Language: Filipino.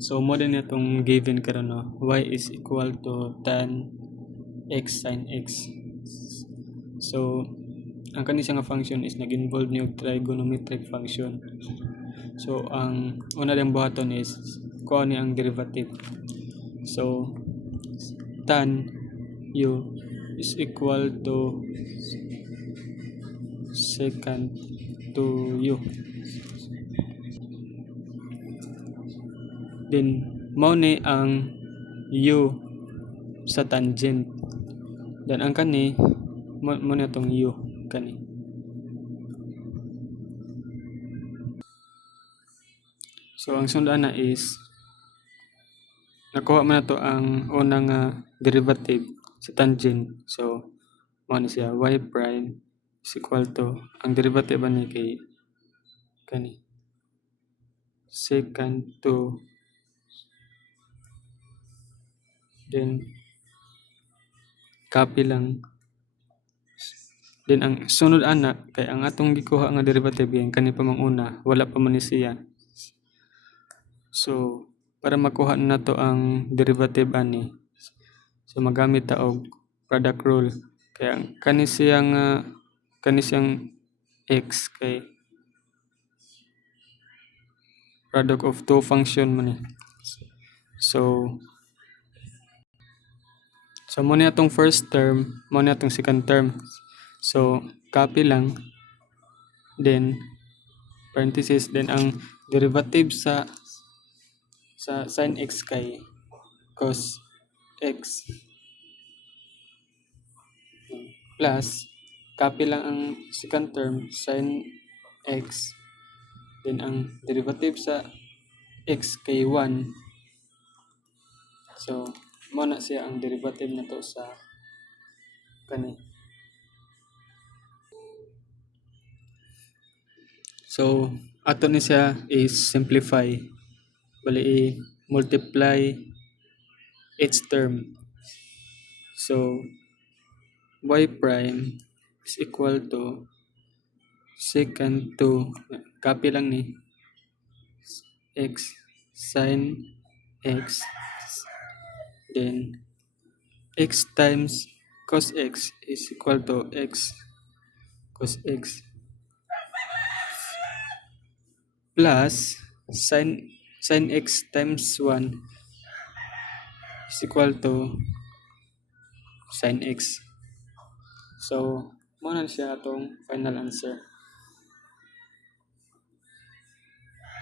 So mo din itong given karon no, y is equal to tan x sin x. So ang kani siya nga function is nag-involve ni og trigonometric function. So ang una ding buhaton is kuha ni ang derivative. So tan u is equal to secant to u. Then mao ni ang u sa tangent. Then ang kani mo na tong u kani. So ang sundan na is nakuha man na to ang unang derivative sa tangent. So mao ni siya y prime is equal to ang derivative ani kay kani secant to then copy lang. Then ang sunod ana kay ang atong gikuha nga derivative yan kani pa mang una wala pa man ni siya. So para makuha na to ang derivative ani, so magamit ta og product rule. Kaya kani siyang x kay product of two function man ni. So mo ni atong first term, mo ni atong second term. So copy lang, then parenthesis, then ang derivative sa sin x kay cos x plus copy lang ang second term sin x, then ang derivative sa x kay 1. So mo na siya ang derivative na to sa kani. So ato ni siya is simplify, bali multiply each term. So y prime is equal to secant to copy lang ni x sin x, then x times cos x is equal to x cos x plus sin x times 1 is equal to sin x. So mo na siya atong final answer.